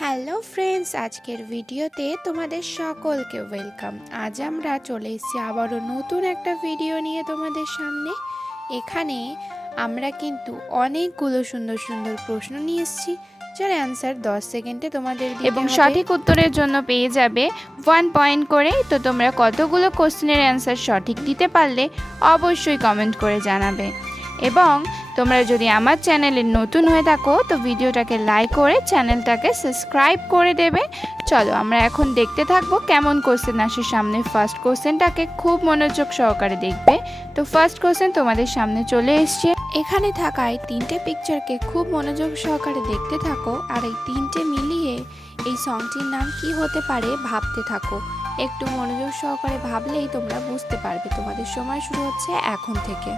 Hello friends, আজকের ভিডিওতে তোমাদের সকলকে ওয়েলকাম। আজ আমরা চলে এসেছি আবারও নতুন একটা ভিডিও নিয়ে তোমাদের সামনে। এখানে আমরা কিন্তু অনেকগুলো সুন্দর সুন্দর প্রশ্ন নিয়ে এসেছি, যার অ্যান্সার 10 সেকেন্ডে তোমাদের দিতে এবং হবে। সঠিক উত্তরের জন্য পেয়ে যাবে 1 পয়েন্ট করে। তো তোমরা কতগুলো কোশ্চেনের অ্যান্সার সঠিক দিতে পারলে অবশ্যই কমেন্ট করে জানাবে। এবং তোমরা যদি আমার চ্যানেলে নতুন হয়ে থাকো তো ভিডিওটাকে লাইক করে চ্যানেলটাকে সাবস্ক্রাইব করে দেবে। চলো আমরা এখন দেখতে থাকবো কেমন কোশ্চেন আসে সামনে। ফার্স্ট কোশ্চেনটাকে খুব মনোযোগ সহকারে দেখবে। তো ফার্স্ট কোশ্চেন তোমাদের সামনে চলে এসছে। এখানে থাকায় তিনটে পিকচারকে খুব মনোযোগ সহকারে দেখতে থাকো, আর এই তিনটে মিলিয়ে এই সংটির নাম কি হতে পারে ভাবতে থাকো। একটু মনোযোগ সহকারে ভাবলেই তোমরা বুঝতে পারবে। তোমাদের সময় শুরু হচ্ছে এখন থেকে।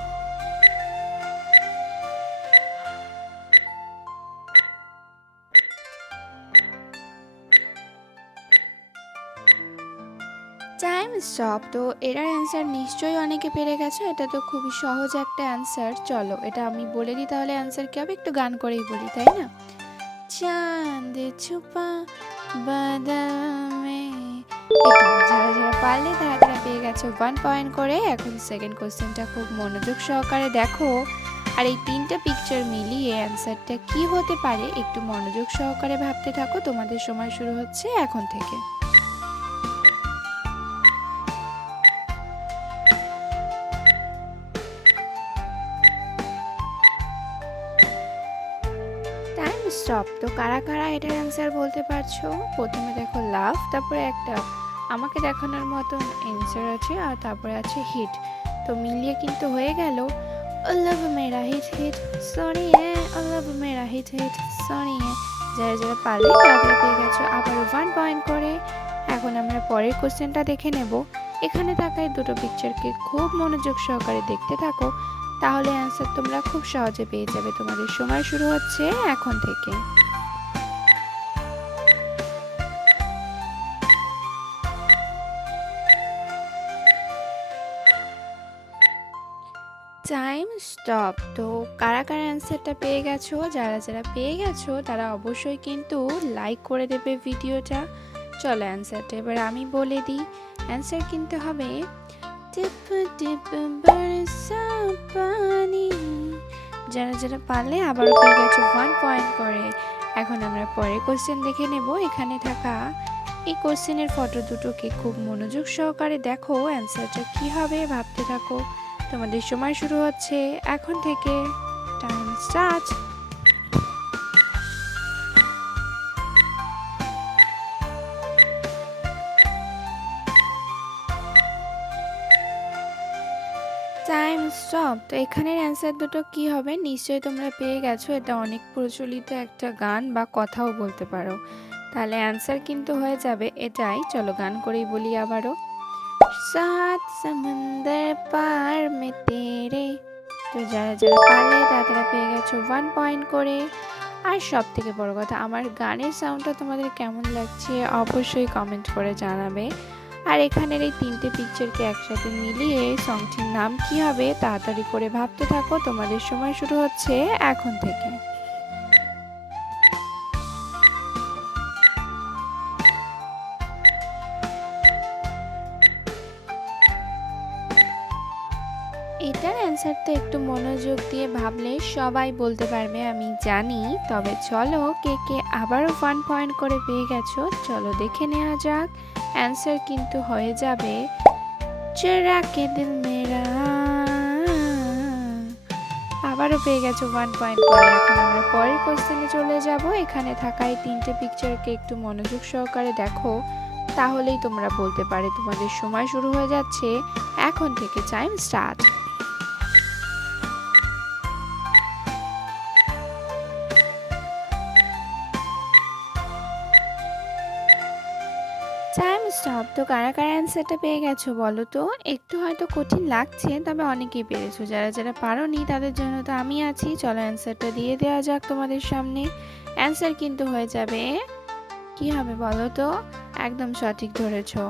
Time stop. তো এটার অ্যান্সার নিশ্চয়ই অনেকে পেরে গেছো। এটা তো খুবই সহজ একটা অ্যান্সার। চলো এটা আমি বলে দিই, তাহলে অ্যান্সার কি হবে একটু গান করেই বলি, তাই না? চাঁদ ছুপা বাদামে। এটা যারা যারা পারলে তারা তারা পেয়ে গেছো 1 পয়েন্ট করে। এখন সেকেন্ড কোশ্চেনটা খুব মনোযোগ সহকারে দেখো, আর এই তিনটা পিকচার মিলিয়ে অ্যান্সারটা কি হতে পারে একটু মনোযোগ সহকারে ভাবতে থাকো। তোমাদের সময় শুরু হচ্ছে এখন থেকে। Time stop. তো কারা কারা এটার অ্যান্সার বলতে পারছো? প্রথমে দেখো লাভ, তারপরে একটা আমাকে দেখানোর মতন অ্যান্সার আছে, আর তারপরে আছে হিট। তো মিলিয়ে কিন্তু হয়ে গেল ও লাভ মেরা হিট হিট সরি ও লাভ মেরা হিট হিট সরি। যারা যারা পারলে তাদের পেয়ে গেছো আবার 1 পয়েন্ট করে। এখন আমরা পরের কোশ্চেনটা দেখে নেব। এখানে থাকায় দুটো পিকচারকে খুব মনোযোগ সহকারে দেখতে থাকো, তাহলে অ্যান্সার তোমরা খুব সহজে পেয়ে যাবে। তোমাদের সময় শুরু হচ্ছে এখন থেকে। Time stop. তো কারা কারা অ্যান্সারটা পেয়ে গেছো? যারা যারা পেয়ে গেছো তারা অবশ্যই কিন্তু লাইক করে দেবে ভিডিওটা। চলো অ্যান্সারটা এবার আমি বলে দিই। অ্যান্সার কিন্তু হবে টিপ টিপ বরসা পানি। যারা যারা পারলে আবারও পেয়ে গেছো 1 পয়েন্ট করে। এখন আমরা পরের কোশ্চেন দেখে নেব। এখানে থাকা এই কোশ্চেনের ফটো দুটোকে খুব মনোযোগ সহকারে দেখো, অ্যান্সারটা কি হবে ভাবতে থাকো। তোমাদের সময় শুরু হচ্ছে এখন থেকে। Time start. Time stop. তো এখানের অ্যান্সার দুটো কি হবে নিশ্চয়ই তোমরা পেয়ে গেছো। এটা অনেক প্রচলিত একটা গান বা কথাও বলতে পারো। তাহলে অ্যান্সার কিন্তু হয়ে যাবে এটাই। চলো গান করেই বলি আবারও। সাত সমুন্দর পার মে তেরে। তো যারা যারা পারলে তারা পেয়ে গেছো 1 পয়েন্ট করে। আর সব থেকে বড় কথা, আমার গানের সাউন্ডটা তোমাদের কেমন লাগছে অবশ্যই কমেন্ট করে জানাবে। আর এখানের এই তিনটে পিকচারকে একসাথে মিলিয়ে সংটির নাম কি হবে তাড়াতাড়ি করে ভাবতে থাকো। তোমাদের সময় শুরু হচ্ছে এখন থেকে। এটার অ্যান্সার তো একটু মনোযোগ দিয়ে ভাবলে সবাই বলতে পারবে আমি জানি। তবে চলো কে কে আবারও 1 পয়েন্ট করে পেয়ে গেছো চলো দেখে নেওয়া যাক। অ্যান্সার কিন্তু হয়ে যাবে চুরা কে দিল মেরা। আবারও পেয়ে গেছো 1 পয়েন্ট করে। এখন আমরা পরের কোশ্চেনে চলে যাব। এখানে থাকা এই তিনটে পিকচারকে একটু মনোযোগ সহকারে দেখো, তাহলেই তোমরা বলতে পারে। তোমাদের সময় শুরু হয়ে যাচ্ছে এখন থেকে। Time start. Time stop. তো কারা কারা অ্যান্সারটা পেয়ে গেছো বলো তো? একটু হয়তো কঠিন লাগছে, তবে অনেকেই পেরেছো। যারা যারা পারোনি তাদের জন্য তো আমি আছি। চলো অ্যান্সারটা দিয়ে দেওয়া যাক তোমাদের সামনে। অ্যান্সার কিন্তু হয়ে যাবে কি হবে বলো তো? একদম সঠিক ধরেছো,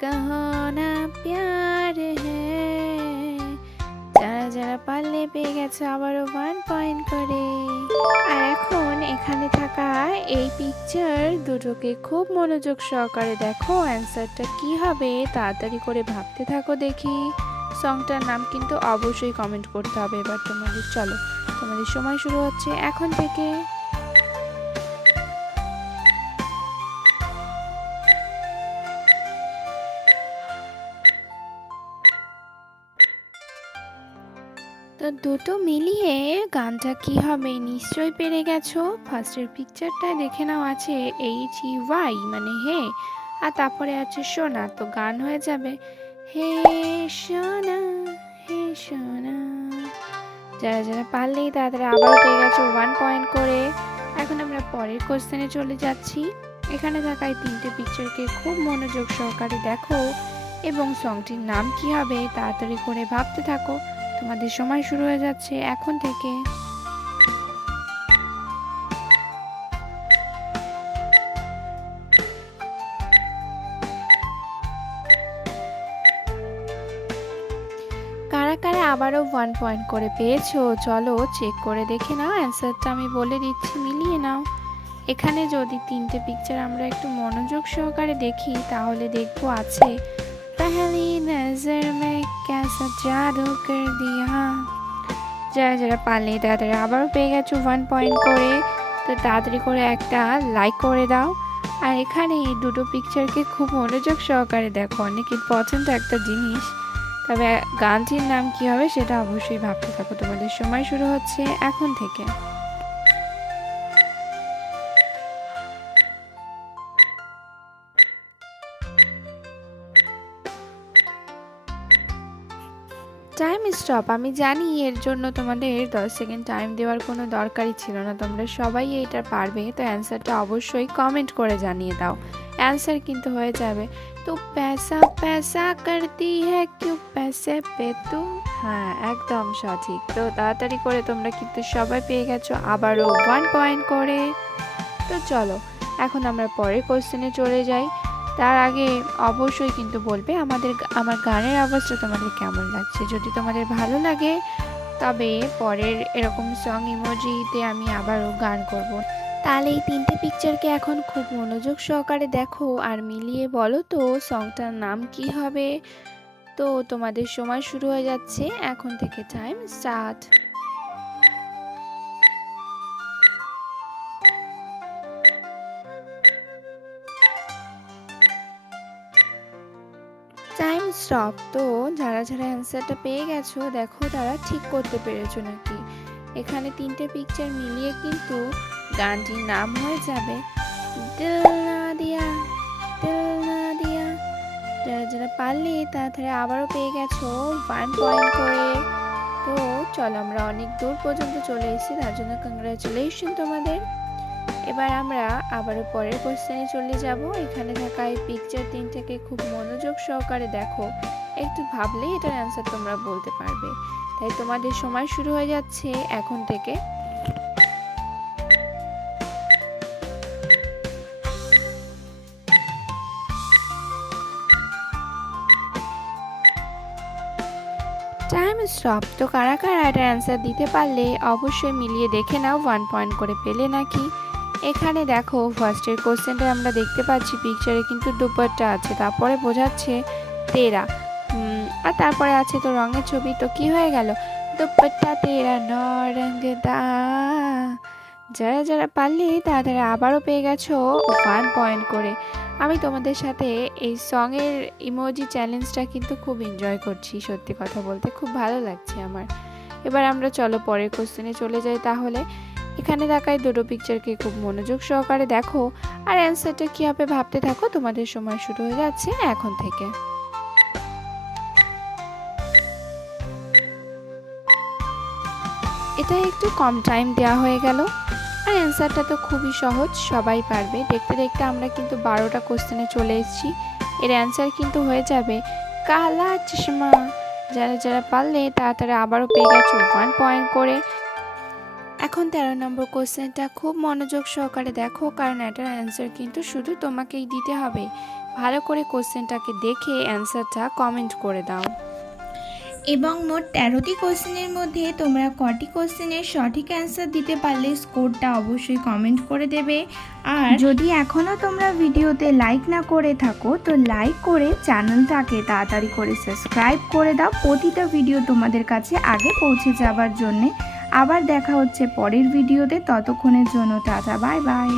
কহো না প্যার হ্যায়। যারা যারা পারলে পেয়ে গেছো আবারও 1 পয়েন্ট করে। আর এখন এখানে থাকা এই পিকচার দুটোকে খুব মনোযোগ সহকারে দেখো, অ্যান্সারটা কি হবে তাড়াতাড়ি করে ভাবতে থাকো দেখি। সংটার নাম কিন্তু অবশ্যই কমেন্ট করতে হবে এবার তোমাদের। চলো, তোমাদের সময় শুরু হচ্ছে এখন থেকে। তো দুটো মিলিয়ে গানটা কি হবে নিশ্চয়ই পেরে গেছো। ফার্স্টের পিকচারটা দেখে নাও, আছে HEY মানে হে, আর তারপরে আছে সোনা, তো গান হয়ে যাবে হে সোনা হে সোনা। যারা যারা পারলেই তাড়াতাড়ি আবার পেয়ে গেছো 1 পয়েন্ট করে। এখন আমরা পরের কোশ্চেনে চলে যাচ্ছি। এখানে থাকা এই তিনটে পিকচারকে খুব মনোযোগ সহকারে দেখো এবং সংটির নাম কি হবে তাড়াতাড়ি করে ভাবতে থাকো। তোমাদের সময় শুরু হয়ে যাচ্ছে এখন থেকে। কারা কারা আবারও 1 পয়েন্ট করে পেয়েছো চলো চেক করে দেখে নাও। অ্যান্সারটা আমি বলে দিচ্ছি, মিলিয়ে নাও। এখানে যদি তিনটে পিকচার আমরা একটু মনোযোগ সহকারে দেখি তাহলে দেখবো আছে पहली नजर में कैसा जादू कर दिया। যারা যারা পারলে তাড়াতাড়ি আবারও পেয়ে গেছো 1 পয়েন্ট করে, তো তাড়াতাড়ি করে একটা লাইক করে দাও। আর এখানে এই দুটো পিকচারকে খুব মনোযোগ সহকারে দেখো, অনেকের পছন্দ একটা জিনিস। তবে গানটির নাম কি হবে সেটা অবশ্যই ভাবতে থাকো। তোমাদের সময় শুরু হচ্ছে এখন থেকে। Time stop. আমি জানি এর জন্য তোমাদের 10 সেকেন্ড টাইম দেওয়ার কোনো দরকারই ছিল না, তোমরা সবাই এটা পারবে। তো অ্যান্সারটা অবশ্যই কমেন্ট করে জানিয়ে দাও। অ্যান্সার কিন্তু হয়ে যাবে তো पैसा पैसा करती है क्यों पैसे पे तू। হ্যাঁ, একদম সঠিক। তো তাড়াতাড়ি করে তোমরা কিন্তু সবাই পেয়ে গেছো আবারও 1 পয়েন্ট করে। তো চলো এখন আমরা পরের কোশ্চেনে চলে যাই। তার আগে অবশ্যই কিন্তু বলবে আমার গানের আওয়াজটা তোমাদের কেমন লাগছে। যদি তোমাদের ভালো লাগে তবে পরের এরকম সং ইমোজিতে আমি আবারও গান করব। তাহলে এই তিনটে পিকচারকে এখন খুব মনোযোগ সহকারে দেখো আর মিলিয়ে বলো তো সংটার নাম কি হবে। তো তোমাদের সময় শুরু হয়ে যাচ্ছে এখন থেকে। Time start. Time stop. তো যারা যারা অ্যান্সারটা পেয়ে গেছো দেখো তারা ঠিক করতে পেরেছো নাকি। এখানে তিনটে পিকচার মিলিয়ে কিন্তু গানটির নাম হয়ে যাবে দিল না দিয়া দিল না দিয়া। যারা যারা পারলে তাড়াতাড়ি আবারও পেয়ে গেছো 1 পয়েন্ট করে। তো চলো আমরা অনেক দূর পর্যন্ত চলে এসেছি, তার জন্য কংগ্রাচুলেশন তোমাদের। এবার আমরা আবারও পরের কোশ্চেনে চলে যাব। এখানে থাকা এই পিকচার তিনটাকে খুব মনোযোগ সহকারে দেখো, একটু ভাবলেই এটার অ্যান্সার তোমরা বলতে পারবে। তাই তোমাদের সময় শুরু হয়ে যাচ্ছে এখন থেকে। Time stop. তো কারা কারা এটার অ্যান্সার দিতে পারলে অবশ্যই মিলিয়ে দেখে নাও 1 পয়েন্ট করে পেলে নাকি। এখানে দেখো ফার্স্টের কোশ্চেনটা আমরা দেখতে পাচ্ছি পিকচারে কিন্তু দুপাট্টা আছে, তারপরে বোঝাচ্ছে তেরা, আর তারপরে আছে তো রঙের ছবি। তো কি হয়ে গেল দুপাট্টা তেরা নরঙ্গদা। যারা যারা পারলে তাদের আবারও পেয়ে গেছো 1 পয়েন্ট করে। আমি তোমাদের সাথে এই সঙের ইমোজি চ্যালেঞ্জটা কিন্তু খুব এনজয় করছি, সত্যি কথা বলতে খুব ভালো লাগছে আমার। এবার আমরা চলো পরের কোশ্চেনে চলে যাই তাহলে। এখানে থাকা দুটো পিকচারকে খুব মনোযোগ সহকারে দেখো আর অ্যান্সারটা কি হবে ভাবতে থাকো। তোমাদের সময় শুরু হয়ে যাচ্ছে এখন থেকে। এটা একটু কম টাইম দেওয়া হয়ে গেল আর অ্যান্সারটা তো খুবই সহজ, সবাই পারবে। দেখতে দেখতে আমরা কিন্তু 12টা কোশ্চেনে চলে এসেছি। এর অ্যান্সার কিন্তু হয়ে যাবে কালা চশমা। যারা যারা পারলে তাড়াতাড়ি আবারও পেয়ে গেছো 1 পয়েন্ট করে। এখন 13 নম্বর কোশ্চেনটা খুব মনোযোগ সহকারে দেখো, কারণ এটার অ্যান্সার কিন্তু শুধু তোমাকেই দিতে হবে। ভালো করে কোশ্চেনটাকে দেখে অ্যান্সারটা কমেন্ট করে দাও। এবং মোট 13টি কোশ্চেনের মধ্যে তোমরা কটি কোশ্চেনের সঠিক অ্যান্সার দিতে পারলে স্কোরটা অবশ্যই কমেন্ট করে দেবে। আর যদি এখনও তোমরা ভিডিওতে লাইক না করে থাকো তো লাইক করে চ্যানেলটাকে তাড়াতাড়ি করে সাবস্ক্রাইব করে দাও, প্রতিটা ভিডিও তোমাদের কাছে আগে পৌঁছে যাবার জন্যে। আবার দেখা হচ্ছে পরের ভিডিওতে, ততক্ষণের জন্য টাটা, বাই বাই।